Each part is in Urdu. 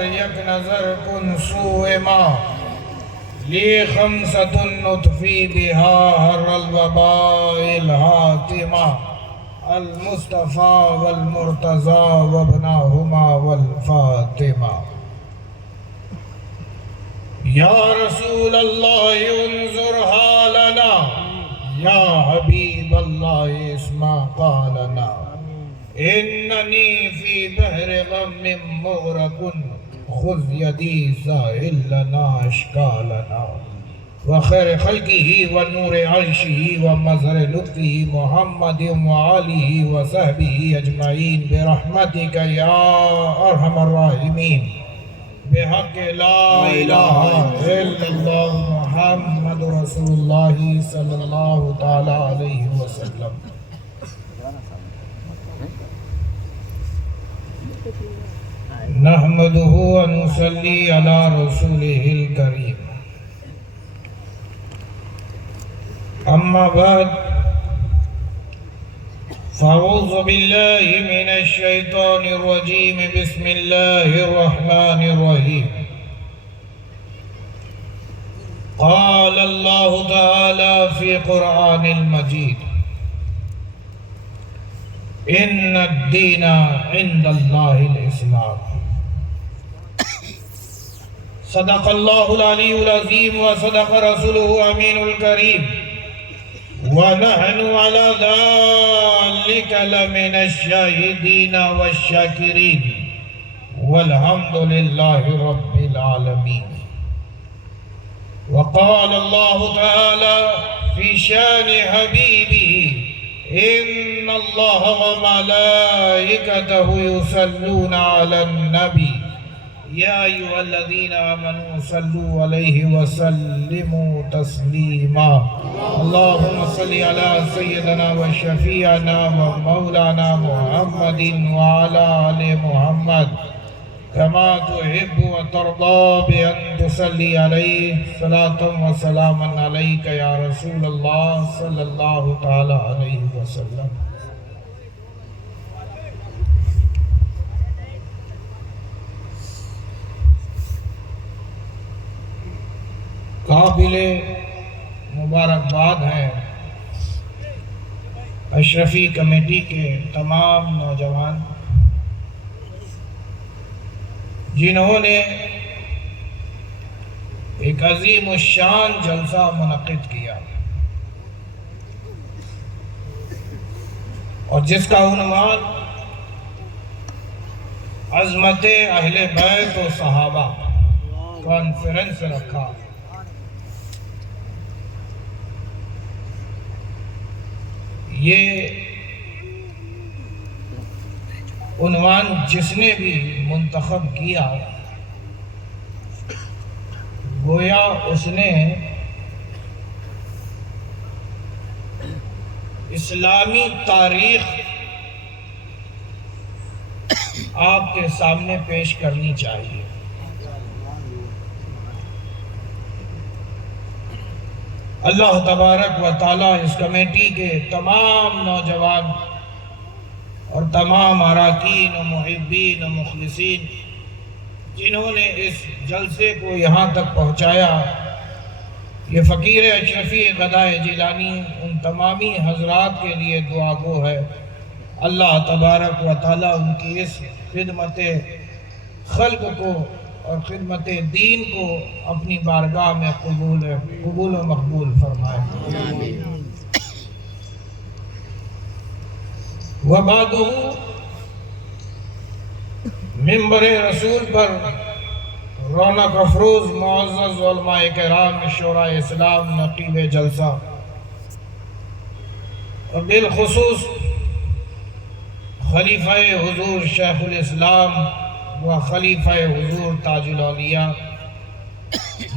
در یک نظر کن سوء ما لی خمسة نطفی بها حر الوباء الحاتمہ المصطفى والمرتضى وابناهما والفاطمہ یا رسول اللہ انظر حالنا یا حبیب اللہ اسمع قالنا اننی فی بحر غم مغرق خذ یدی ساحل لنا اشکالنا وخیر خلقه ونور عرشه ومظہر لطفه محمد وآلہ وصحبہ اجمعین برحمتک یا ارحم الراحمین بحق لا الہ الا اللہ محمد رسول اللہ صلی اللہ تعالی علیہ وسلم۔ نحمدہ ونصلی علی رسولہ الکریم، اما بعد فاعوذ باللہ من الشیطان الرجیم، بسم اللہ الرحمن الرحیم۔ قال اللہ تعالی فی قرآن المجید ان الدین عند اللہ الاسلام۔ صدق اللہ العلی العظیم وصدق رسولہ امین الکریم، وَنَحْنُ عَلَى ذَلِكَ لَمِنَ الشَّاهِدِينَ وَالشَّاكِرِينَ وَالْحَمْدُ لِلَّهِ رَبِّ الْعَالَمِينَ۔ وقال اللہ تعالی فی شان حبیبہ ان اللہ وملائکتہ یصلون علی النبی یا ایھا الذین آمنوا صلوا علیہ وسلموا تسلیما۔ اللہم صلی علی سیدنا وشفیعنا ومولانا محمد وعلی آل محمد کما تحب وترضى بأن تصلی علیہ صلاة وسلاما علیک یا رسول اللہ صلی اللہ تعالی علیہ وسلم۔ قابل مبارکباد ہے اشرفی کمیٹی کے تمام نوجوان جنہوں نے ایک عظیم الشان جلسہ منعقد کیا اور جس کا عنوان عظمت اہل بیت و صحابہ کانفرنس رکھا۔ یہ عنوان جس نے بھی منتخب کیا گویا اس نے اسلامی تاریخ آپ کے سامنے پیش کرنی چاہیے۔ اللہ تبارک و تعالیٰ اس کمیٹی کے تمام نوجوان اور تمام اراکین و محبین و مخلصین جنہوں نے اس جلسے کو یہاں تک پہنچایا، یہ فقیر اشرفی غدائے جیلانی ان تمامی حضرات کے لیے دعا گو ہے۔ اللہ تبارک و تعالیٰ ان کی اس خدمت خلق کو اور خدمت دین کو اپنی بارگاہ میں قبول و مقبول فرمائے۔ وبعدہ ممبر رسول پر رونق افروز معزز علماء کرام شورا اسلام نقیب جلسہ اور بالخصوص خلیفہ حضور شیخ الاسلام و خلیفہ حضور تاج الاولیاء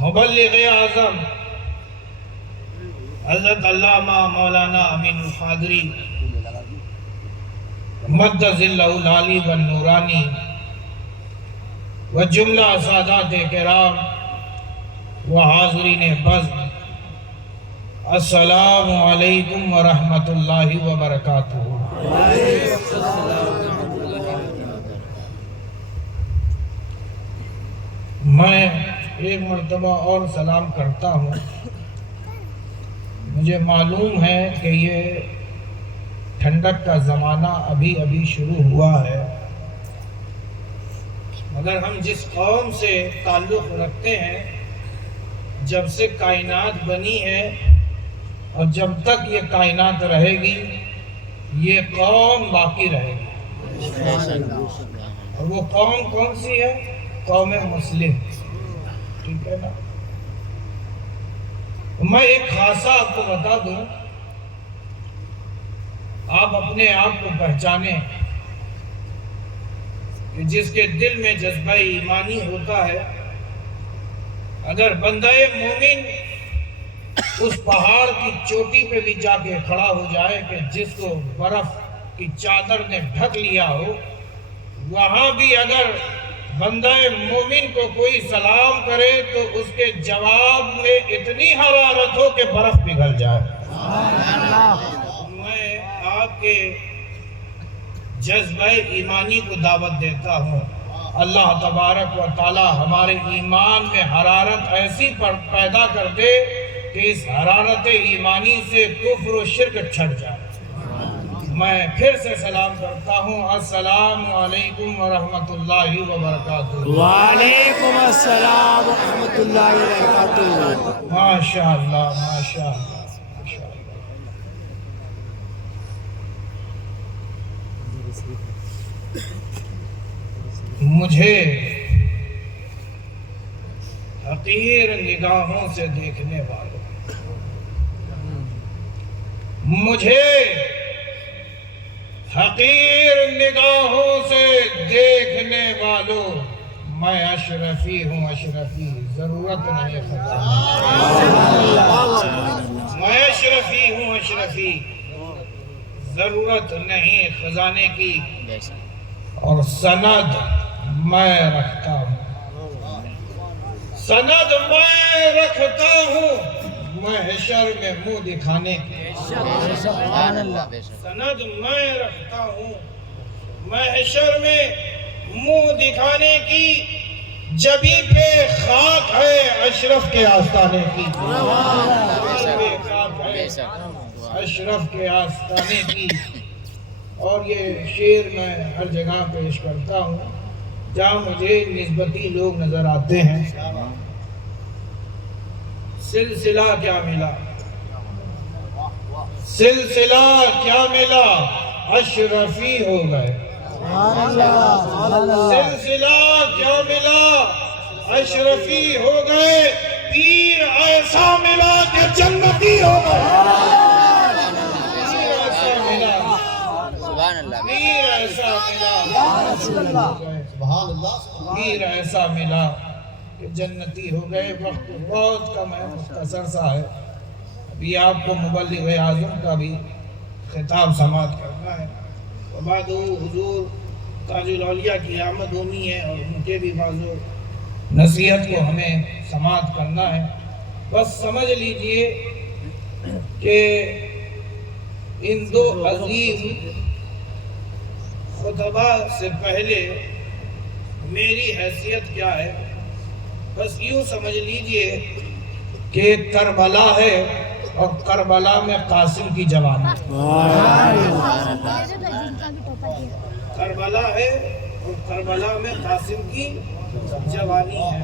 مبلغ اعظم حضرت علامہ مولانا امین القادری مدد اللہ العالی والنورانی و جملہ سادات کرام و حاضرین بزم، السلام علیکم ورحمۃ اللہ وبرکاتہ۔ میں ایک مرتبہ اور سلام کرتا ہوں۔ مجھے معلوم ہے کہ یہ ٹھنڈک کا زمانہ ابھی ابھی شروع ہوا ہے، مگر ہم جس قوم سے تعلق رکھتے ہیں، جب سے کائنات بنی ہے اور جب تک یہ کائنات رہے گی، یہ قوم باقی رہے گی۔ اور وہ قوم کون سی ہے؟ قوم مسلم، ٹھیک ہے نا؟ میں ایک خاصہ آپ کو بتا دوں، آپ اپنے آپ کو پہچانیں کہ جس کے دل میں جذبہ ایمانی ہوتا ہے، اگر بندہ مومن اس پہاڑ کی چوٹی پہ بھی جا کے کھڑا ہو جائے کہ جس کو برف کی چادر نے ڈھک لیا ہو، وہاں بھی اگر بندہ مومن کو کوئی سلام کرے تو اس کے جواب میں اتنی حرارت ہو کہ برف پگھل جائے۔ میں آپ کے جذبہ ایمانی کو دعوت دیتا ہوں، اللہ تبارک و تعالی ہمارے ایمان میں حرارت ایسی پیدا کر دے کہ اس حرارت ایمانی سے کفر و شرک چھٹ جائے۔ میں پھر سے سلام کرتا ہوں، السلام علیکم ورحمۃ اللہ وبرکاتہ۔ وعلیکم السلام ورحمۃ اللہ وبرکاتہ۔ ماشاءاللہ ماشاءاللہ ماشاءاللہ۔ مجھے حقیر نگاہوں سے دیکھنے والوں، مجھے حقیر نگاہوں سے دیکھنے والوں، میں اشرفی ہوں اشرفی، ضرورت نہیں خزانے۔ میں اشرفی ہوں اشرفی، ضرورت نہیں خزانے کی، اور سند میں رکھتا ہوں، سند میں رکھتا ہوں محشر میں منہ دکھانے کی، سند میں رکھتا ہوں محشر میں منہ دکھانے کی، جبھی پہ خاک ہے اشرف کے آستانے کی، اشرف کے آستانے کی۔ اور یہ شعر میں ہر جگہ پیش کرتا ہوں جہاں مجھے نسبتی لوگ نظر آتے ہیں۔ سلسلہ کیا ملا، سلسلہ کیا ملا، اشرفی ہو گئے۔ سلسلہ کیا ملا، اشرفی ہو گئے۔ پیر ایسا ملا کہ جنتی ہو گئے۔ پیر ایسا ملا، پیر ایسا ملا کہ جنتی ہو گئے۔ وقت بہت کم ہے، مختصر سا ہے، ابھی آپ کو مبلغ اعظم کا بھی خطاب سماعت کرنا ہے۔ وبعد حضور تاج الاولیاء کی آمد ہونی ہے اور ان کے بھی بازو نصیحت کو ہمیں سماعت کرنا ہے۔ بس سمجھ لیجئے کہ ان دو عظیم خطبہ سے پہلے میری حیثیت کیا ہے، بس یوں سمجھ لیجئے کہ کربلا ہے اور کربلا میں قاسم کی جوانی، کربلا ہے اور کربلا میں قاسم کی جوانی ہے۔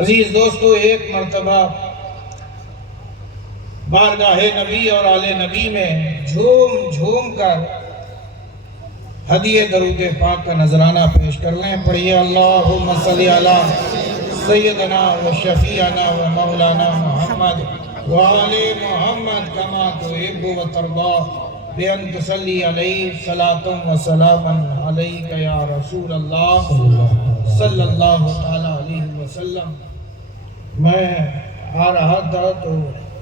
عزیز دوستو، ایک مرتبہ بارگاہ نبی اور آل نبی میں جھوم جھوم کر ہدیہ درود پاک کا نذرانہ پیش کر لیں۔ پڑھیے اللہم صلی علی سیدنا و شفیعنا و مولانا محمد وآل محمد کما تحب و ترضا بأن تصلی علیہ صلاۃ و سلام علیک یا رسول اللہ صلی اللہ تعالی علیہ وسلم۔ میں آ رہا تھا تو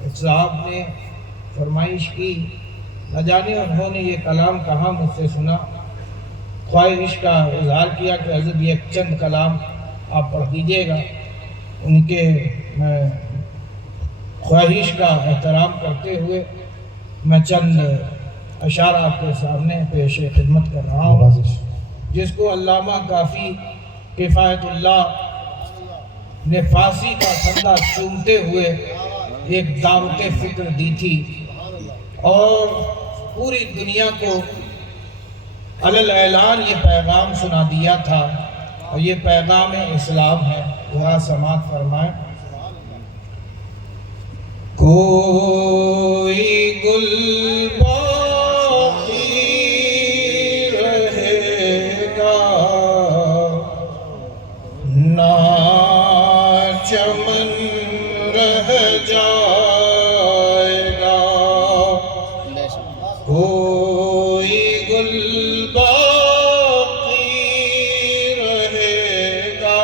ایک صاحب نے فرمائش کی، نہ جانے انہوں نے یہ کلام کہاں مجھ سے سنا، خواہش کا اظہار کیا کہ حضرت یہ چند کلام آپ پڑھ دیجئے گا۔ ان کے میں خواہش کا احترام کرتے ہوئے میں چند اشعار آپ کے سامنے پیش خدمت کر رہا ہوں، جس کو علامہ کافی کفایت اللہ نے فارسی کا پھندا چومتے ہوئے ایک دعوت فکر دی تھی اور پوری دنیا کو علی اعلان یہ پیغام سنا دیا تھا، اور یہ پیغام اسلام ہے۔ ذرا سماعت فرمائیں۔ کوئی گل باقی رہے گا نہ چمن رہ جائے گا، کوئی گل باقی رہے گا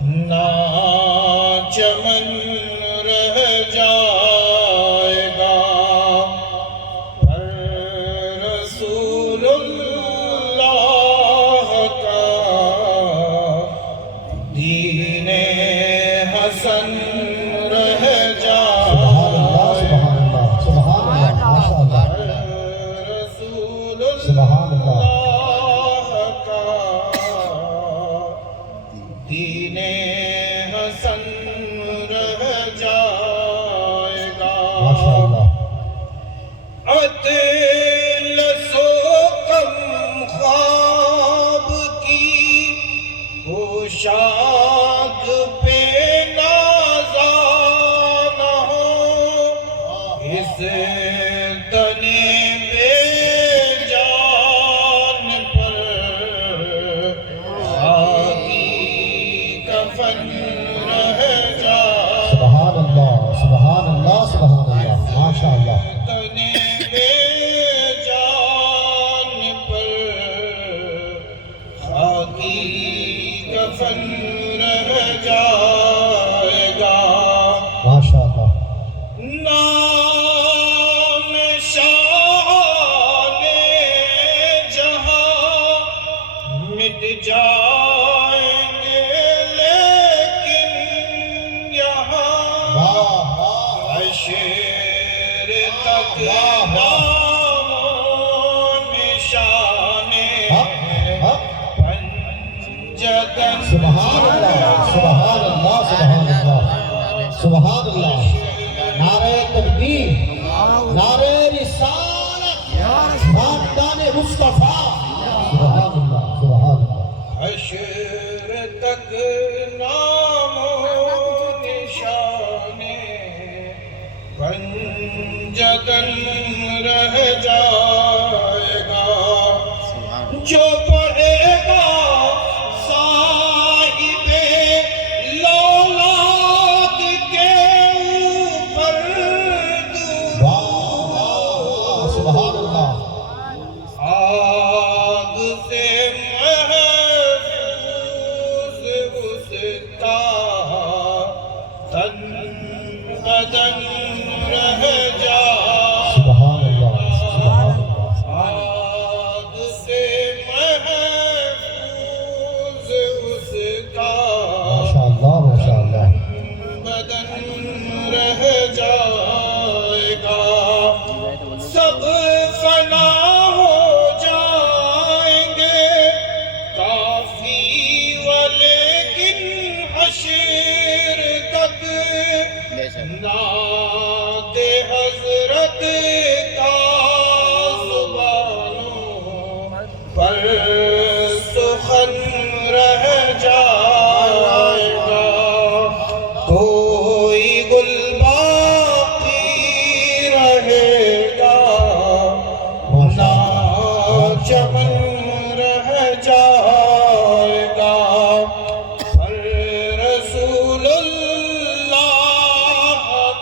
نہ چمن رہ جائے گا، پر رسول اللہ کا دین حسن رہ جائے گا، پر رسول اللہ کا دین حسن رہ جائے گا۔ اطلس و غم خواب کی پوشاک پہ نازا نہ ہو، اس تنے بے جان پر خاکی کفن رہ جائے، سبحان اللہ، سبحان اللہ، سبحان اللہ، ماشاء اللہ۔ تنے بے جان پر خاکی کفن رہ جائے گا، ماشاء اللہ۔ نام شان جہاں مٹ جائیں گے، لیکن یہاں حشر تک نام و نشان پنجتن سبحان اللہ، سبحان اللہ، سبحان اللہ، سبحان اللہ۔ نعرہ تکبیر، نعرہ رسالت، خاندان مصطفیٰ، سبحان اللہ، سبحان اللہ۔ حشر تک نام و نشان پنجتن رہ جائے گا، جو پڑھے گا صاحب لولاک کے اوپر واہ، سبحان اللہ۔ آگ سے محفوظ اس کا تن بدن رہ جائے، سبحان اللہ، سبحان اللہ۔ آگ سے محفوظ اس کا ماشاء اللہ، ماشاء اللہ۔ بدن رہ جائے گا، سب فنا ہو جائیں گے کافی، ولیکن حشر تک نعت حضرت کا زبانوں پر سخن رہ جائے گا، کوئی گل باقی رہے گا نہ چمن رہ جائے گا، پر رسول اللہ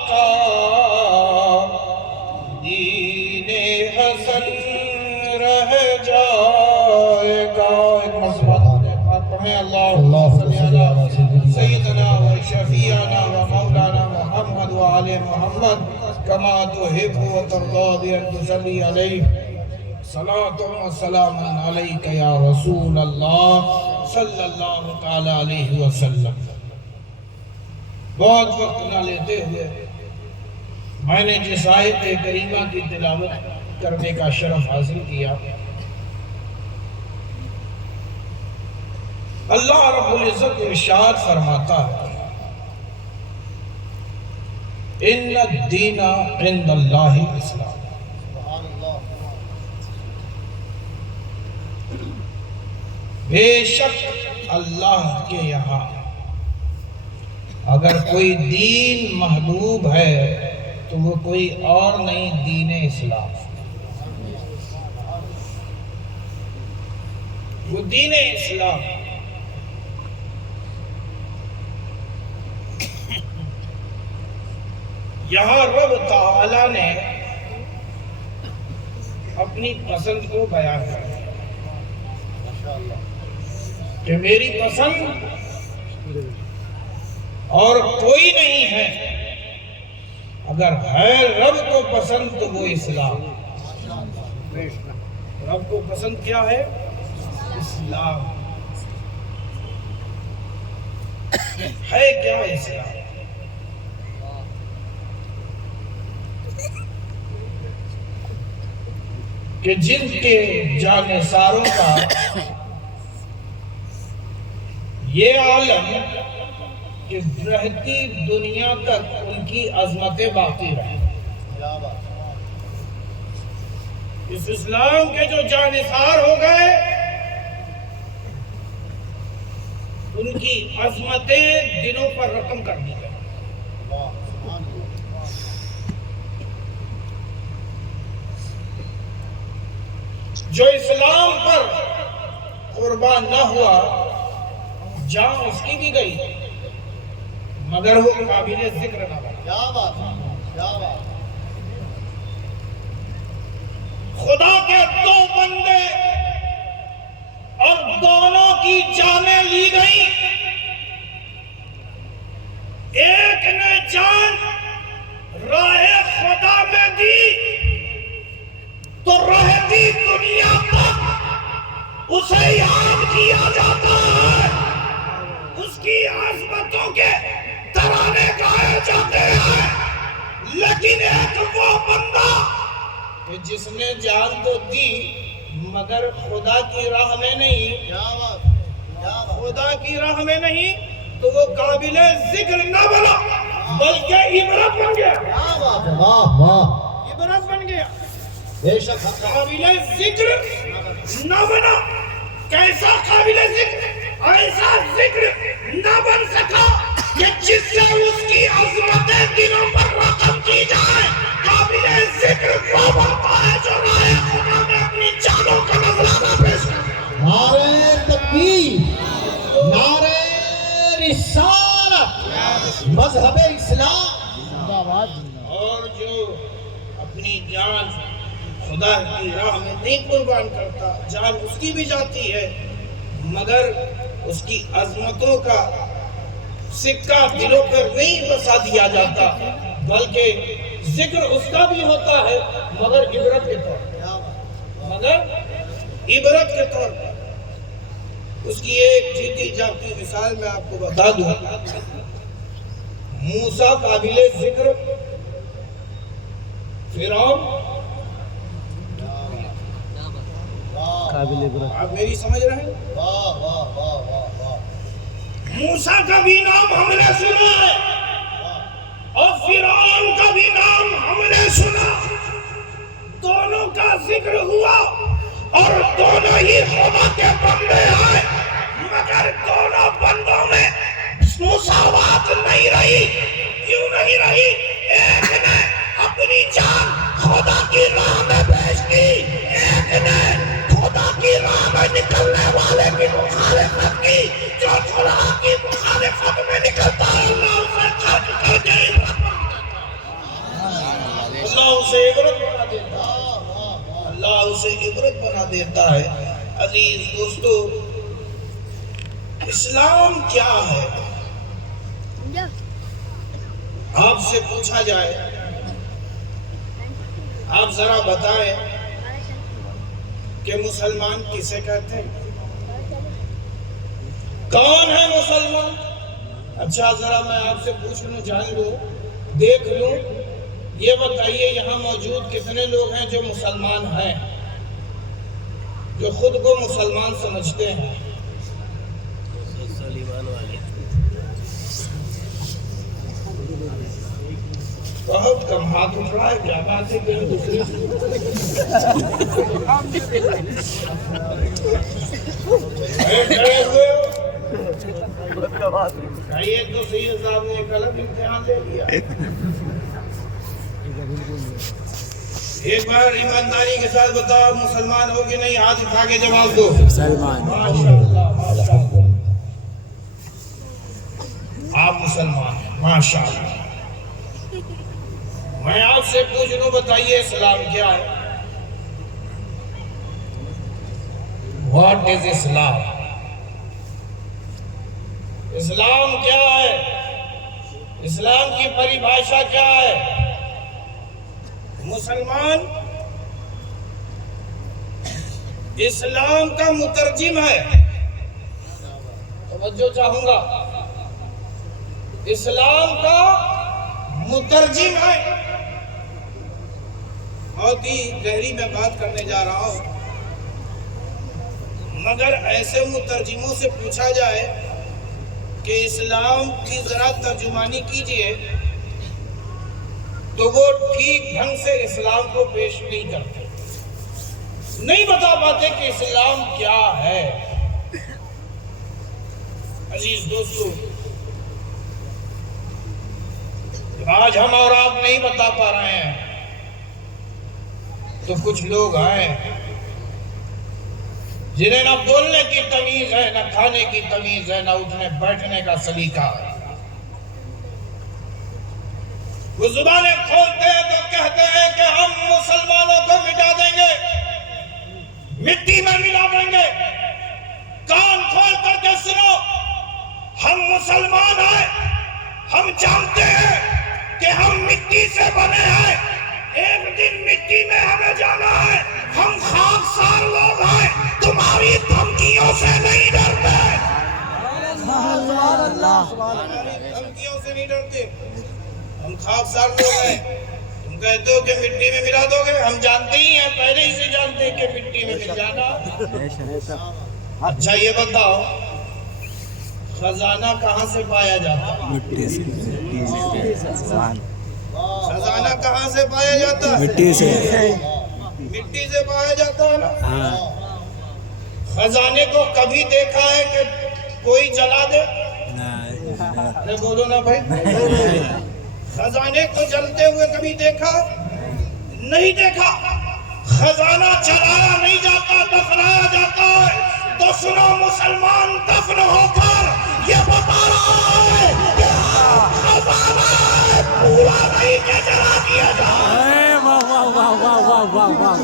کا دین حسن رہ جائے گا۔ ایک مرتبہ پڑھیں، اللہم صلی علی سیدنا و شفیعنا و مولانا محمد و آل محمد کما تحب و ترضى ان تصلی علیہ، صلاۃ و سلام علیک یا رسول اللہ صلی اللہ تعالی علیہ وسلم۔ بہت وقت نہ لیتے ہوئے میں نے جس آیت کریمہ کی تلاوت کرنے کا شرف حاصل کیا، اللہ رب العزت ارشاد فرماتا ہے ان الدین عند اللہ الاسلام، بے شک اللہ کے یہاں اگر کوئی دین محبوب ہے تو وہ کوئی اور نہیں، دین اسلام، وہ دین اسلام۔ یہاں رب تعالی نے اپنی پسند کو بیان کر دیا کہ میری پسند اور کوئی نہیں ہے، اگر ہے رب کو پسند تو وہ اسلام۔ رب کو پسند کیا ہے؟ اسلام ہے۔ کیا اسلام؟ کہ جن کے جانثاروں کا یہ عالم کہ رہتی دنیا تک ان کی عظمتیں باقی رہیں۔ اس اسلام کے جو جانثار ہو گئے ان کی عظمتیں دلوں پر رقم کر دی گئی۔ جو اسلام پر قربان نہ ہوا جان اس کی بھی گئی مگر وہ قابل ذکر نہ بنا۔ کیا بات ہے، کیا بات ہے۔ خدا کے دو بندے اور دونوں کی جانیں لی گئی، ایک نے جان راہ خدا میں دی تو رہتی دنیا تک اسے یاد کیا جاتا ہے، اس کی عظمتوں کے ترانے گائے جاتے ہیں، لیکن ایک وہ بندہ کہ جس نے جان تو دی مگر خدا کی راہ میں نہیں، کیا بات ہے، کیا بات ہے۔ خدا کی راہ میں نہیں تو وہ قابل ذکر نہ بنا بلکہ عبرت بن گیا۔ کیا بات ہے، واہ واہ، عبرت بن گیا، بے شک حق ہے۔ قابل ذکر نہ بنا۔ کیسا قابل ذکر؟ ایسا ذکر نہ بن سکا کہ جس سے اس کی عظمتیں دلوں پر رقم کی جائے۔ قابل ذکر وہ بنتا ہے جو راہ خدا میں اپنی جانوں کا نذرانہ پیش کرے۔ نعرہ تکبیر، نعرہ رسالت، مذہب اسلام۔ اور جو اپنی جان خدا کی راہ میں نہیں قربان کرتا، جان اس کی بھی جاتی ہے مگر اس کی عظمتوں کا سکہ دلوں پر نہیں بسا دیا جاتا بلکہ ذکر اس کا بھی ہوتا ہے مگر عبرت کے طور پر۔ اس کی ایک جیتی جاگتی مثال میں آپ کو بتا دوں۔ موسیٰ قابل ذکر، فرعون آپ میری سمجھ رہے ہیں؟ واہ واہ واہ واہ واہ۔ موسیٰ کا بھی نام ہم نے سنا ہے اور فرعون کا بھی نام ہم نے سنا، دونوں کا ذکر ہوا اور دونوں ہی خدا کے بندے آئے مگر دونوں بندوں میں مساوات نہیں رہی۔ کیوں نہیں رہی؟ ایک نے اپنی جان خدا کی راہ میں بیچ دی، ایک نے خدا کی راہ میں نکلنے والے کی مخالفت کی۔ جو خدا کی مخالفت میں نکلتا ہے اللہ اسے خرچ کر کے اللہ اسے عبرت بنا دیتا ہے، اللہ اسے عبرت بنا دیتا ہے۔ عزیز دوستو، اسلام کیا ہے؟ آپ سے پوچھا جائے، آپ ذرا بتائیں کہ مسلمان کسے کہتے ہیں؟ کون ہے مسلمان؟ اچھا ذرا میں آپ سے پوچھ لوں، جان لوں، دیکھ لوں یہ بتائیے یہاں موجود کتنے لوگ ہیں جو مسلمان ہیں، جو خود کو مسلمان سمجھتے ہیں؟ بہت کم ہاتھ اٹھ رہا ہے، کیا بات ہے کہ دوسرے یہ تو صحیح صاحب نے ایک الگ امتحان لے لیا۔ ایک بار ایمانداری کے ساتھ بتاؤ مسلمان ہو کہ نہیں، ہاتھ اٹھا کے جواب دو۔ مسلمان۔ ماشاءاللہ ماشاءاللہ، آپ مسلمان ہیں ماشاءاللہ۔ میں آپ سے پوچھ لوں، بتائیے اسلام کیا ہے؟ واٹ از اسلام؟ اسلام کیا ہے؟ اسلام کی پریبھاشا کیا ہے؟ مسلمان اسلام کا مترجم ہے، توجہ چاہوں گا، اسلام کا مترجم ہے۔ بہت ہی گہری میں بات کرنے جا رہا ہوں، مگر ایسے مترجموں سے پوچھا جائے کہ اسلام کی ذرا ترجمانی کیجئے تو وہ ٹھیک ڈھنگ سے اسلام کو پیش نہیں کرتے، نہیں بتا پاتے کہ اسلام کیا ہے۔ عزیز دوستو، آج ہم اور آپ نہیں بتا پا رہے ہیں تو کچھ لوگ ہیں جنہیں نہ بولنے کی تمیز ہے، نہ کھانے کی تمیز ہے، نہ اٹھنے بیٹھنے کا سلیقہ ہے۔ وہ زبانیں کھولتے ہیں تو کہتے ہیں کہ ہم مسلمانوں کو مٹا دیں گے، مٹی میں ملا دیں گے۔ کان کھول کر کے سنو، ہم مسلمان ہیں، ہم جانتے ہیں کہ ہم مٹی سے بنے ہیں، ایک دن مٹی میں ہمیں جانا ہے، ہم خاکسار لوگ ہیں، تمہاری دھمکیوں سے نہیں ڈرتے، دھمکیوں سے نہیں ڈرتے، ہم خاکسار لوگ ہیں۔ تم کہتے ہو کہ مٹی میں ملا دو گے، ہم جانتے ہی ہیں، پہلے ہی سے جانتے ہیں کہ مٹی میں مل جانا۔ اچھا یہ بتاؤ، خزانہ کہاں سے پایا جاتا ہے؟ مٹی سے۔ خزانہ کہاں سے پایا جاتا ہے؟ مٹی سے۔ مٹی سے پایا جاتا ہے نا۔ خزانے کو کبھی دیکھا ہے کہ کوئی جلا دے؟ نہیں بولو نا بھائی، خزانے کو جلتے ہوئے کبھی دیکھا؟ نہیں دیکھا۔ خزانہ جلایا نہیں جاتا، دفنایا جاتا ہے۔ تو سنو مسلمان، دفن ہو کر یہ بتا رہا ہے کہ خزانہ پورا نہیں کہ جلا دیا جائے۔ واہ واہ واہ واہ واہ واہ واہ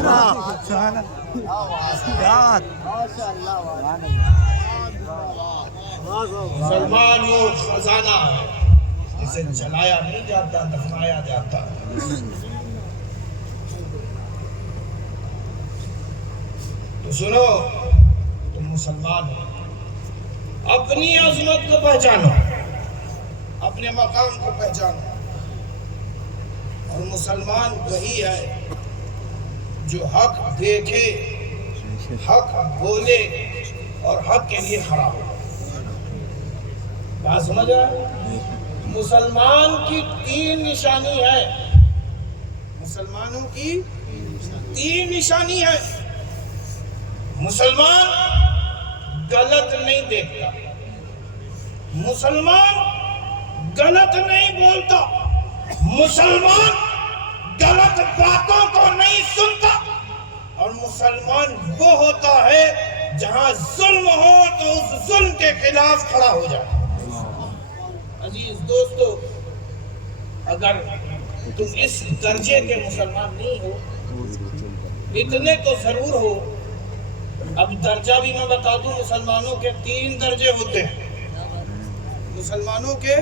مسلمان وہ خزانہ ہے جسے جلایا نہیں جاتا، دفنایا جاتا ہے۔ تو سنو، تم مسلمان ہو، اپنی عظمت کو پہچانو، اپنے مقام کو پہچانو، اور مسلمان وہی ہے جو حق دیکھے، حق بولے اور حق کے لیے کھڑا ہو۔ بات سمجھ آئے؟ مسلمان کی تین نشانی ہے، مسلمانوں کی تین نشانی ہے۔ مسلمان غلط نہیں دیکھتا، مسلمان غلط نہیں بولتا، مسلمان غلط باتوں کو نہیں سنتا، اور مسلمان وہ ہوتا ہے جہاں ظلم ہو تو اس ظلم کے خلاف کھڑا ہو جائے۔ عزیز دوستو، اگر تم اس درجے کے مسلمان نہیں ہو، اتنے تو ضرور ہو۔ اب درجہ بھی میں بتا دوں، مسلمانوں کے تین درجے ہوتے ہیں، مسلمانوں کے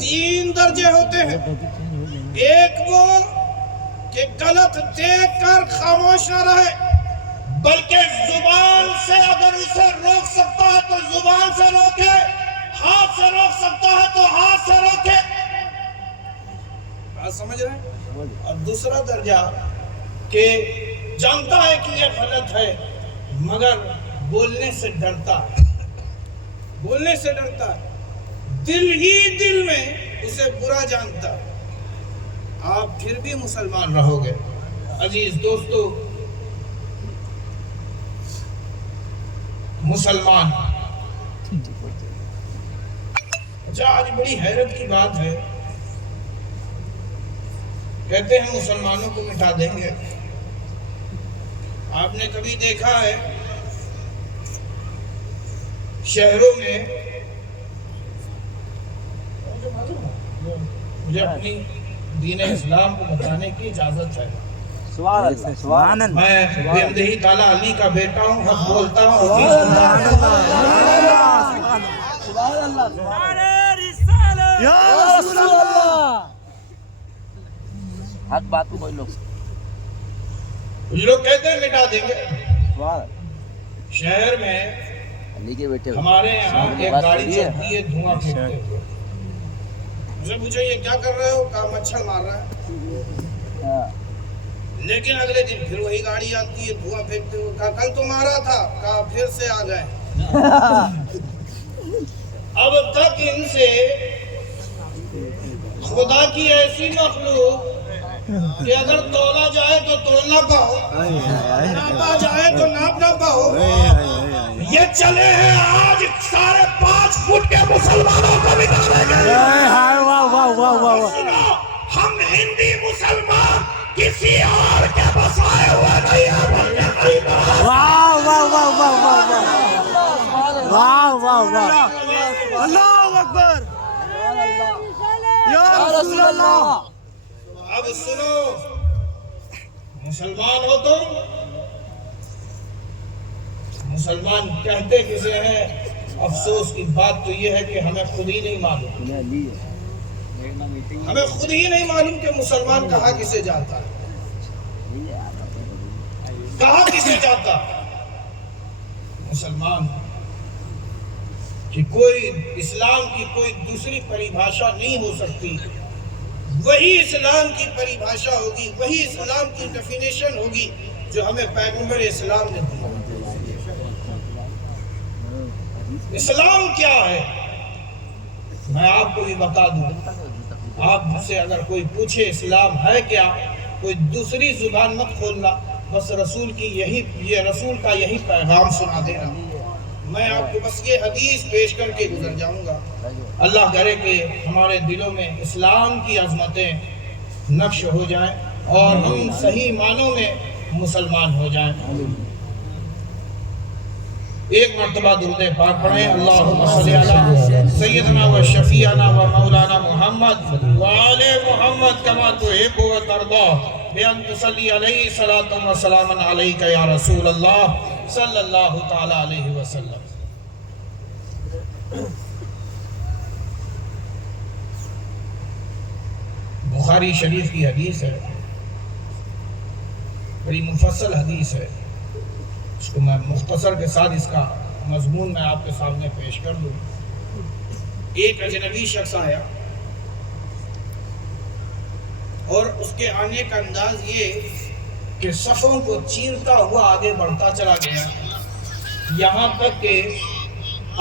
تین درجے ہوتے ہیں۔ ایک وہ کہ غلط دیکھ کر خاموش نہ رہے، بلکہ زبان سے اگر اسے روک سکتا ہے تو زبان سے روکے، ہاتھ سے روک سکتا ہے تو ہاتھ سے روکے۔ بات سمجھ رہے ہیں؟ اور دوسرا درجہ کہ جانتا ہے کہ یہ غلط ہے مگر بولنے سے ڈرتا ہے، بولنے سے ڈرتا ہے، دل ہی دل میں اسے برا جانتا ہے، آپ پھر بھی مسلمان رہو گے۔ عزیز دوستو، مسلمان، اچھا آج بڑی حیرت کی بات ہے، کہتے ہیں مسلمانوں کو مٹا دیں گے۔ آپ نے کبھی دیکھا ہے شہروں میں، مجھے اپنی دین اسلام کو بتانے کی اجازت ہے، سبحان اللہ، میں بندہی تعالیٰ علی کا بیٹا ہوں، حق بولتا ہوں، یا رسول اللہ، حق بات کو کوئی لوگ کچھ لوگ کہتے ہیں مٹا دیں گے۔ شہر میں علی کے بیٹے ہمارے یہاں ایک گاڑی چلتی ہے دھواں پھینکتے ہوئے، مجھے پوچھا یہ کیا کر رہے ہو؟ کہا مچھر مار رہا ہے۔ لیکن اگلے دن پھر وہی گاڑی آتی ہے دھواں پھینکتے ہوئے، کہا کل تو مارا تھا، کہا پھر سے آ گئے۔ اب تک ان سے خدا کی ایسی مخلوق کہ اگر تولا جائے تو تول نہ پاؤ، ناپا جائے تو ناپ نہ پاؤ، یہ چلے ہیں آج 5.5 فٹ کے مسلمانوں کو مٹانے کے لیے۔ ہم ہندی مسلمان کسی اور کے بسائے ہوئے نہیں ہیں، بلکہ اللہ اکبر، یا رسول اللہ۔ اب سنو، مسلمان ہو تم، مسلمان کہتے کسے ہیں؟ افسوس کی بات تو یہ ہے کہ ہمیں خود ہی نہیں معلوم، ہمیں خود ہی نہیں معلوم کہ مسلمان کہاں کسے جاتا ہے، کہاں کسے جاتا ہے۔ مسلمان کہ کوئی اسلام کی کوئی دوسری پریبھاشا نہیں ہو سکتی، وہی اسلام کی پریبھاشا ہوگی، وہی اسلام کی ڈیفینیشن ہوگی جو ہمیں پیغمبر اسلام نے دی۔ اسلام کیا ہے میں آپ کو بھی بتا دوں، آپ سے اگر کوئی پوچھے اسلام ہے کیا، کوئی دوسری زبان مت کھولنا، بس رسول کی یہ رسول کا یہی پیغام سنا دینا۔ میں آپ کو بس یہ حدیث پیش کر کے گزر جاؤں گا۔ اللہ کرے کہ ہمارے دلوں میں اسلام کی عظمتیں نقش ہو جائیں اور ہم صحیح معنوں میں مسلمان ہو جائیں۔ ایک مرتبہ درود پاک پڑھیں، اللہم صلی علی سیدنا و شفیعنا و مولانا محمد و آل محمد کما تحب و ترضی بان تصلی علیہ صلاۃ و سلام علیک یا رسول اللہ صلی اللہ تعالی علیہ وسلم۔ بخاری شریف کی حدیث ہے، بڑی مفصل حدیث ہے، اس کو میں مختصر کے ساتھ اس کا مضمون میں آپ کے سامنے پیش کر دوں۔ ایک اجنبی شخص آیا اور اس کے آنے کا انداز یہ کہ صفوں کو چیرتا ہوا آگے بڑھتا چلا گیا، یہاں تک کہ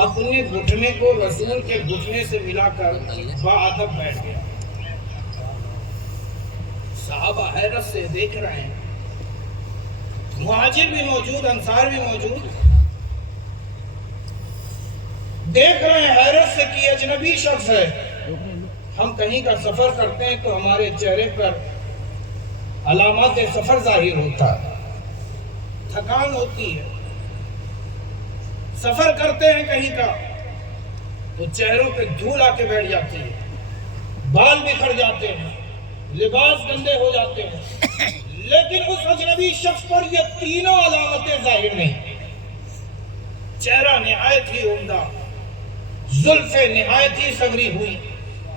اپنے گھٹنے کو رسول کے گھٹنے سے ملا کر باادب بیٹھ گیا۔ صحابہ حیرت سے دیکھ رہے ہیں، مہاجر بھی موجود، انصار بھی موجود، دیکھ رہے ہیں حیرت سے کہ اجنبی شخص ہے۔ ہم کہیں کا سفر کرتے ہیں تو ہمارے چہرے پر علامات سفر ظاہر ہوتا ہے، تھکان ہوتی ہے، سفر کرتے ہیں کہیں کا تو چہروں پہ دھول آ کے بیٹھ جاتی ہے، بال بکھر جاتے ہیں، لباس گندے ہو جاتے ہیں، لیکن اس اجنبی شخص پر یہ تینوں علامتیں ظاہر نہیں۔ چہرہ نہایت ہی عمدہ، زلفیں نہایت ہی صبری ہوئی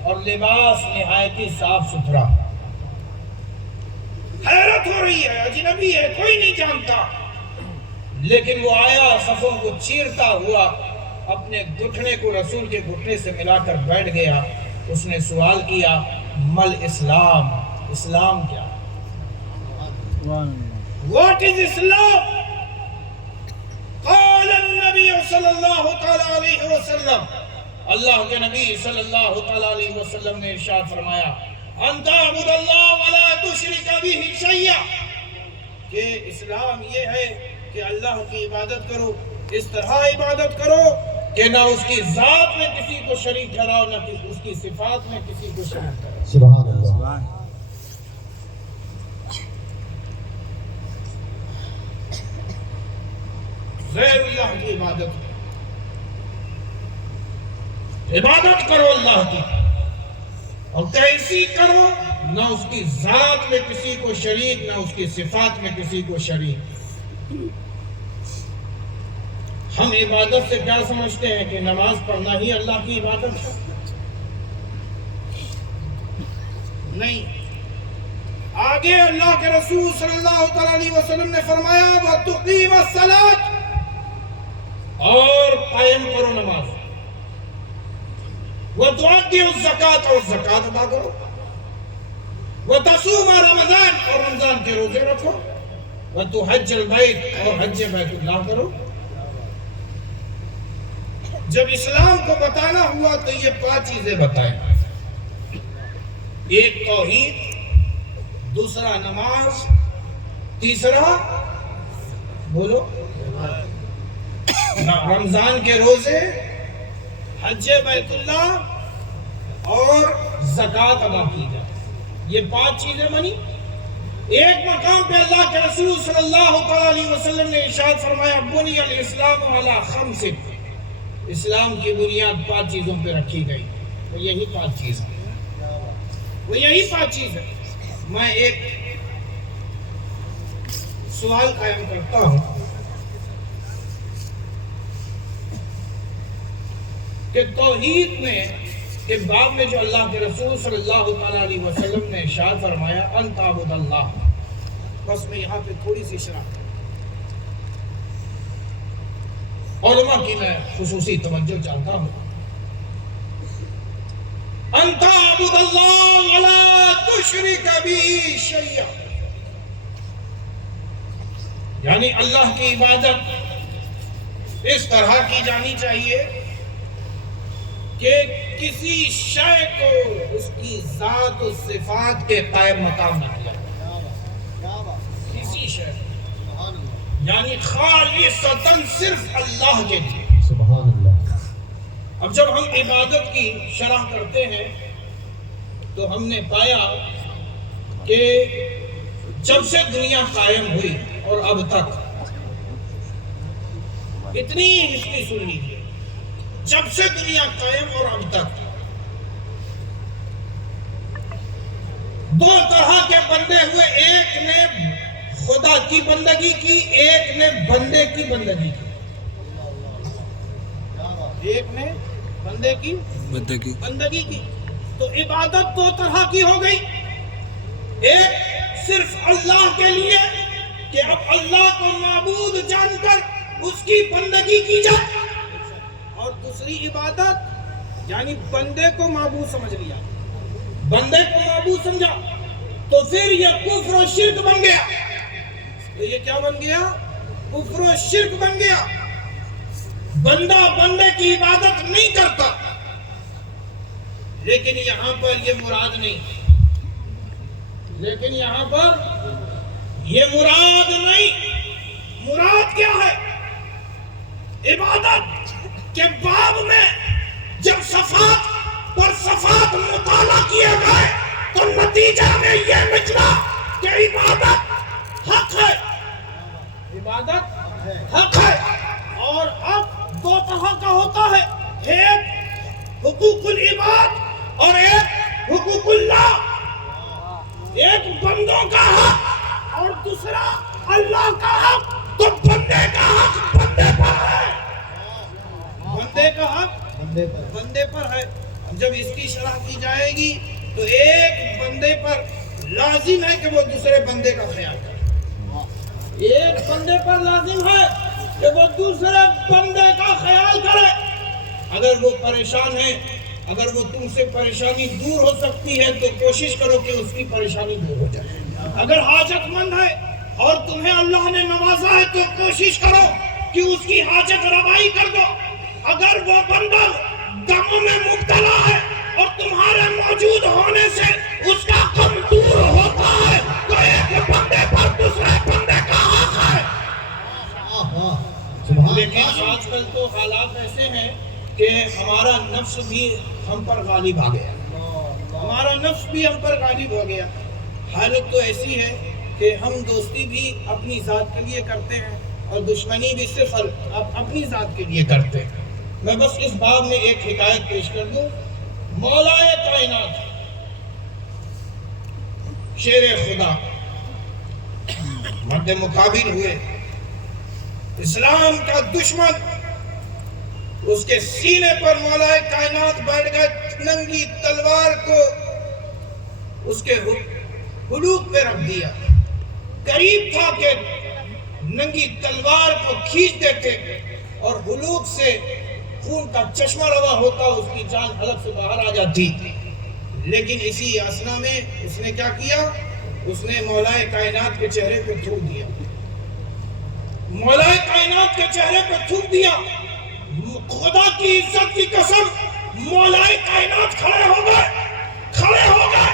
اور لباس نہایت ہی صاف ستھرا۔ حیرت ہو رہی ہے، اجنبی ہے، کوئی نہیں جانتا، لیکن وہ آیا صفوں کو چیرتا ہوا اپنے گھٹنے کو رسول کے گھٹنے سے ملا کر بیٹھ گیا۔ اس نے سوال کیا، مل اسلام، اسلام کیا ہے؟ What is Islam? قال النبی صلی اللہ تعالی علیہ وسلم، اللہ کے نبی صلی اللہ تعالی علیہ وسلم نے ارشاد فرمایا، ان تعبد اللہ ولا تشرک بہ شیئا، کہ اسلام یہ ہے کہ اللہ کی عبادت کرو، اس طرح عبادت کرو کہ نہ اس کی ذات میں کسی کو شریک ٹھہراؤ، نہ اس کی صفات میں کسی کو شریک ٹھہراؤ۔ سبحان اللہ۔ غیر اللہ کی عبادت کرو، عبادت کرو اللہ کی، اور کیسی کرو؟ نہ اس کی ذات میں کسی کو شریک، نہ اس کی صفات میں کسی کو شریک۔ ہم عبادت سے کیا سمجھتے ہیں کہ نماز پڑھنا ہی اللہ کی عبادت ہے؟ نہیں، آگے اللہ کے رسول صلی اللہ تعالی علیہ وسلم نے فرمایا وَتُقِيمَ الصَّلَاةَ، اور قائم کرو نماز، وَتُؤَدِّيُ الزَّكَاةَ، اور زکوٰۃ ادا کرو، وَتَصُومَ رمضان، اور رمضان کے روزے رکھو، وَتُحَجِّ الْبَيْتَ، اور حج بیت اللہ کرو۔ جب اسلام کو بتانا ہوا تو یہ 5 چیزیں بتائیں، ایک توحید، دوسرا نماز، تیسرا بولو رمضان کے روزے، حج بیت اللہ اور زکوٰۃ ادا کی جائے۔ یہ 5 چیزیں بنی۔ ایک مقام پہ اللہ کے رسول صلی اللہ علیہ وسلم نے ارشاد فرمایا بنی الاسلام علی 5، اسلام کی بنیاد 5 چیزوں پہ رکھی گئی، وہ یہی 5 چیز ہیں، وہ یہی 5 چیز ہے۔ میں ایک سوال قائم کرتا ہوں کہ توحید میں کے باب میں جو اللہ کے رسول صلی اللہ تعالی علیہ وسلم نے ارشاد فرمایا ان تعبد اللہ، بس میں یہاں پہ تھوڑی سی شرح علماء کی میں خصوصی توجہ چاہتا ہوں۔ ان تعبد اللہ ولا تشرک بہ شیئا، یعنی اللہ کی عبادت اس طرح کی جانی چاہیے کہ کسی شے کو اس کی ذات و صفات کے قائم مقام نہ کیا، کسی شے، یعنی خالصتاً صرف اللہ کے لیے۔ سبحان اللہ۔ اب جب ہم عبادت کی شرح کرتے ہیں تو ہم نے پایا کہ جب سے دنیا قائم ہوئی اور اب تک، اتنی ہسٹری سن لیجیے، جب سے دنیا قائم اور اب تک 2 طرح کے بندے ہوئے، ایک نے خدا کی بندگی کی، ایک نے بندے کی بندگی کی۔ ایک نے بندے کی بندگی کی، تو عبادت 2 طرح کی ہو گئی، ایک صرف اللہ کے لیے کہ اب اللہ کو معبود جان کر اس کی بندگی کی جائے، اور دوسری عبادت یعنی بندے کو معبود سمجھ لیا، بندے کو معبود سمجھا تو پھر یہ کفر و شرک بن گیا۔ تو یہ کیا بن گیا؟ کفر و شرک بن گیا۔ بندہ بندے کی عبادت نہیں کرتا، لیکن یہاں پر یہ مراد نہیں، لیکن یہاں پر یہ مراد نہیں۔ مراد کیا ہے؟ عبادت کے باب میں جب صفات پر صفات مطالعہ کیے گئے تو نتیجہ میں یہ نکلا کہ عبادت حق ہے، عبادت حق ہے۔ اور اب 2 طرح کا ہوتا ہے، ایک حقوق العباد اور ایک حقوق اللہ، ایک بندوں کا حق اور دوسرا اللہ کا حق۔ تو بندے کا حق بندے پر ہے، بندے کا حق بندے پر ہے۔ جب اس کی شرح کی جائے گی تو ایک بندے پر لازم ہے کہ وہ دوسرے بندے کا خیال کرے، ایک بندے پر لازم ہے کہ وہ دوسرے بندے کا خیال کرے۔ اگر وہ پریشان ہے اگر وہ تم سے پریشانی دور ہو سکتی ہے تو کوشش کرو کہ اس کی پریشانی دور ہو جائے. اگر حاجت مند ہے اور تمہیں اللہ نے نوازا ہے تو کوشش کرو کہ اس کی حاجت روائی کر دو. اگر وہ بندہ غموں میں مبتلا ہے اور تمہارے موجود ہونے سے اس کا غم دور ہوتا ہے تو ایک بندے پر دوسرے بندے کا حق ہے. لیکن آج کل تو حالات ایسے ہیں کہ ہمارا نفس بھی ہم پر غالب آ گیا. ہمارا نفس بھی ہم پر غالب ہو گیا. حالت تو ایسی ہے کہ ہم دوستی بھی اپنی ذات کے لیے کرتے ہیں اور دشمنی بھی صرف اپنی ذات کے لیے کرتے ہیں. میں بس اس باب میں ایک حکایت پیش کر دوں. مولا کائنات شیر خدا مد مقابل ہوئے. اسلام کا دشمن اس کے سینے پر مولا کائنات بیٹھ گئے, ننگی تلوار کو اس کے حلوق پہ رکھ دیا. قریب تھا کہ ننگی تلوار کو کھینچ دیتے اور حلوق سے خون کا چشمہ روا ہوتا, اس کی جان حلق سے باہر آ جاتی. لیکن اسی اسنا میں اس نے کیا کیا؟ اس نے مولا کائنات کے چہرے پہ تھوک دیا. مولا کائنات کے چہرے پہ تھوک دیا. خدا کی عزت کی قسم مولا کائنات کھڑے ہو گئے.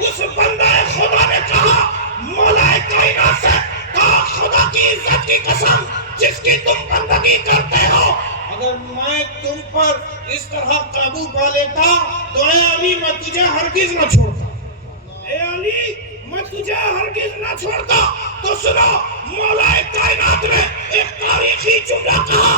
اس بندہ خدا نے کہا مولا کائنات سے, کہا خدا کی عزت کی قسم جس کی تم بندگی کرتے ہو, اگر میں تم پر اس طرح قابو پا لیتا تو اے علی میں تجھے ہرگز نہ چھوڑتا. اے علی میں تجھے ہرگز نہ چھوڑتا. تو سنو, مولا کائنات نے ایک تاریخی جملہ کہا.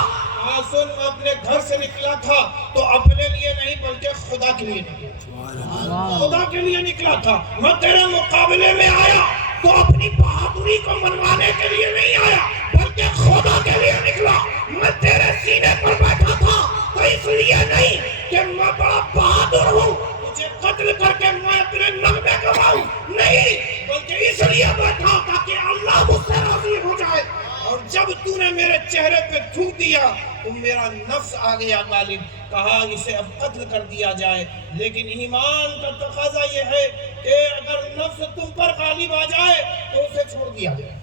آسن میں اپنے گھر سے نکلا تھا تو اپنے لیے نہیں بلکہ خدا کے لیے نکلا. خدا کے لیے نکلا تھا. میں تیرے مقابلے میں آیا تو اپنی بہادری کو منوانے کے لیے نہیں آیا بلکہ خدا کے لیے نکلا. میں تیرے سینے پر بیٹھا تھا تو اس لیے نہیں کہ میں بڑا بہادر ہوں, تجھے قتل کر کے میں اپنے نغمے گواؤں, نہیں بلکہ اس لیے بیٹھا تاکہ اللہ مجھ سے راضی ہو جائے. اور جب تو نے میرے چہرے پہ تھوک دیا تو میرا نفس آ گیا غالب. کہا اسے اب قتل کر دیا جائے. لیکن ایمان کا تقاضا یہ ہے کہ اگر نفس تم پر غالب آ جائے تو اسے چھوڑ دیا جائے.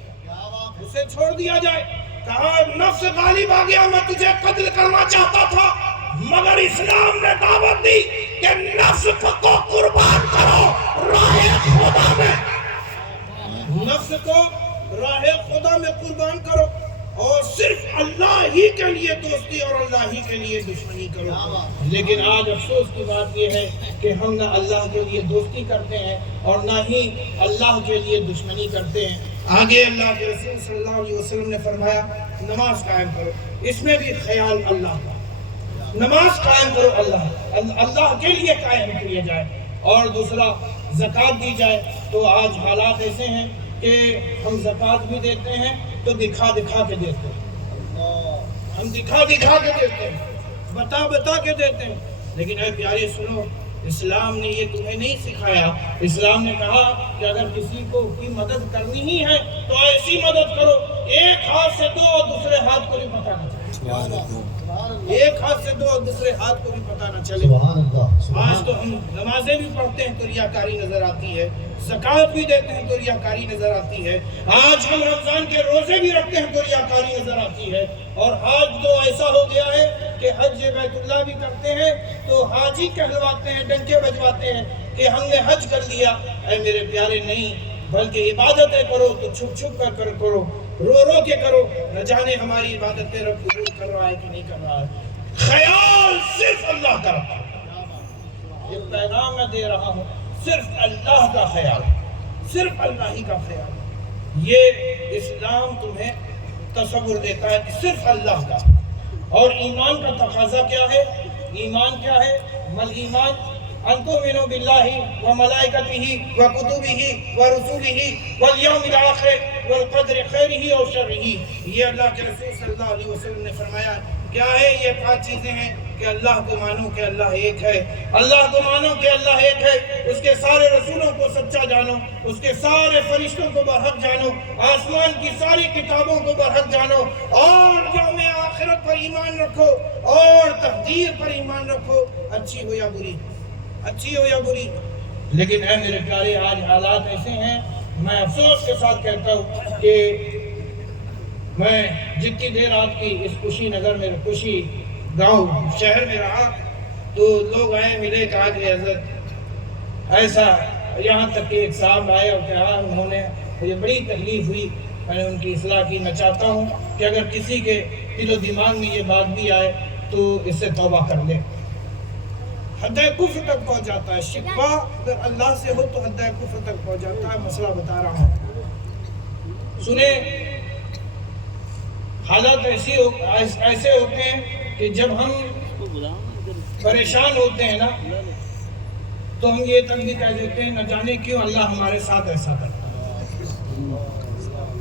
اسے چھوڑ دیا جائے. کہا نفس غالب آ گیا, میں تجھے قتل کرنا چاہتا تھا مگر اسلام نے دعوت دی کہ نفس کو قربان کرو راہ خدا میں. نفس کو راہ خدا میں قربان کرو اور صرف اللہ ہی کے لیے دوستی اور اللہ ہی کے لیے دشمنی کرو. لیکن آج افسوس کی بات یہ ہے کہ ہم نہ اللہ کے لیے دوستی کرتے ہیں اور نہ ہی اللہ کے لیے دشمنی کرتے ہیں. آگے اللہ کے رسول صلی اللہ علیہ وسلم نے فرمایا نماز قائم کرو, اس میں بھی خیال اللہ کا. نماز قائم کرو اللہ کے لیے قائم کیا جائے. اور دوسرا زکوٰۃ دی جائے. تو آج حالات ایسے ہیں کہ ہم زکوٰۃ بھی دیتے ہیں تو دکھا کے دیتے ہیں. ہم دکھا کے دیتے ہیں, بتا کے دیتے ہیں. لیکن اے پیارے سنو, اسلام نے یہ تمہیں نہیں سکھایا. اسلام نے کہا کہ اگر کسی کو کی مدد کرنی ہی ہے تو ایسی مدد کرو ایک ہاتھ سے دو اور دوسرے ہاتھ کو بھی پتہ نہ چلے. ایک ہاتھ سے دو اور دوسرے ہاتھ کو بھی پتہ نہ چلے. آج تو ہم نمازیں بھی پڑھتے ہیں تو ریاکاری نظر آتی ہے, زکوٰۃ بھی دیتے ہیں تو ریاکاری نظر آتی ہے. آج ہم رمضان کے روزے بھی رکھتے ہیں تو ریاکاری نظر آتی ہے. اور آج تو ایسا ہو گیا ہے کہ حج بیت اللہ بھی کرتے ہیں تو حاجی کہلواتے ہیں, ڈنکے بجواتے ہیں کہ ہم نے حج کر لیا. اے میرے پیارے نہیں, بلکہ عبادتیں کرو تو چھپ کر کرو, رو کے کرو. نہ جانے ہماری عبادتیں رب قبول کر رہا ہے کہ نہیں کر رہا ہے. خیال صرف اللہ کا رکھو. یہ پیغام میں دے رہا ہوں, صرف اللہ کا خیال, صرف اللہ ہی کا خیال. یہ اسلام تمہیں تصور دیتا ہے کہ صرف اللہ کا. اور ایمان کا تقاضا کیا ہے؟ ایمان کیا ہے؟ مل ایمان ان تؤمنوا باللہ وملائکتہ وکتبہ ورسلہ والیوم الآخر والقدر خیرہ و شرہ. یہ اللہ کے رسول صلی اللہ علیہ وسلم نے فرمایا کیا ہے یہ 5 چیزیں ہیں کہ اللہ کو مانو کہ اللہ ایک ہے، اللہ کو مانو کہ اللہ ایک ہے، اس کے سارے رسولوں کو سچا جانو، اس کے سارے فرشتوں کو برحق جانو، آسمان کی ساری کتابوں کو برحق جانو، اور یوم آخرت پر ایمان رکھو، اور تقدیر پر ایمان رکھو، اچھی ہو یا بری، اچھی ہو یا بری۔ لیکن اے میرے پیارے، آج حالات ایسے ہیں، میں افسوس کے ساتھ کہتا ہوں کہ میں جتنی دیر آپ کی اس خوشی نگر میں، خوشی گاؤں شہر میں رہا، تو لوگ آئے ملے، کہا کہ حضرت ایسا، یہاں تک کہ ایک صاحب آئے اور کہا انہوں نے مجھے بڑی تکلیف ہوئی، میں نے ان کی اصلاح کی، میں چاہتا ہوں کہ اگر کسی کے دل و دماغ میں یہ بات بھی آئے تو اس سے توبہ کر لے۔ حد کفر تک پہنچ جاتا ہے، شکوہ اگر اللہ سے ہو تو حد کفر تک پہنچ جاتا ہے، مسئلہ بتا رہا ہوں۔ سنیں، حالات ایسے ہوتے ہیں کہ جب ہم پریشان ہوتے ہیں نا، تو ہم یہ تک بھی کہہ دیتے ہیں، نہ جانے کیوں اللہ ہمارے ساتھ ایسا کرتا ہے،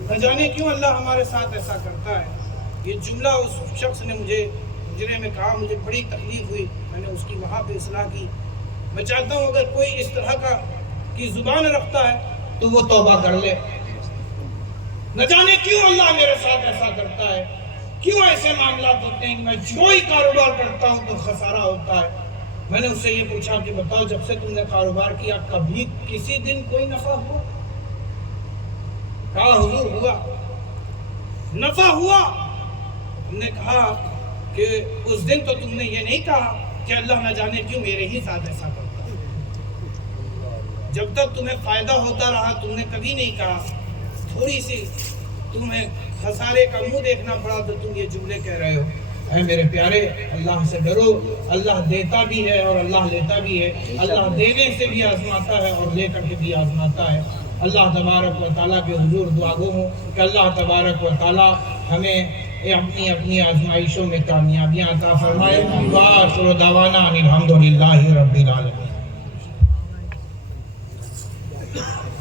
نہ جانے کیوں اللہ ہمارے ساتھ ایسا کرتا ہے۔ یہ جملہ اس شخص نے مجھے حجرے میں کہا، مجھے بڑی تکلیف ہوئی، میں نے اس کی وہاں پہ اصلاح کی۔ میں چاہتا ہوں اگر کوئی اس طرح کی زبان رکھتا ہے تو وہ توبہ کر لے، نہ جانے کیوں اللہ میرے ساتھ ایسا کرتا ہے، کیوں ایسے معاملات ہوتے ہیں کہ میں جو ہی کاروبار کرتا ہوں تو خسارہ ہوتا ہے۔ میں نے اس سے یہ پوچھا کہ بتاؤ، جب سے تم نے کاروبار کیا کبھی کسی دن کوئی نفع ہوا؟ کہا حضور ہوا، نفع ہوا۔ ہم نے کہا کہ اس دن تو تم نے یہ نہیں کہا کہ اللہ نہ جانے کیوں میرے ہی ساتھ ایسا کرتا ہے۔ جب تک تمہیں فائدہ ہوتا رہا تم نے کبھی نہیں کہا، تھوڑی سی تمہیں خسارے کا منہ دیکھنا پڑا تو تم یہ جملے کہہ رہے ہو۔ اے میرے پیارے، اللہ سے ڈرو، اللہ دیتا بھی ہے اور اللہ لیتا بھی ہے، اللہ دینے سے بھی آزماتا ہے اور لے کر کے بھی آزماتا ہے۔ اللہ تبارک و تعالیٰ کے حضور دعا گو ہوں کہ اللہ تبارک و تعالیٰ ہمیں اپنی آزمائشوں میں کامیابیاں عطا فرمائے۔ وآخر دعوانا ان الحمد للہ رب العالمین۔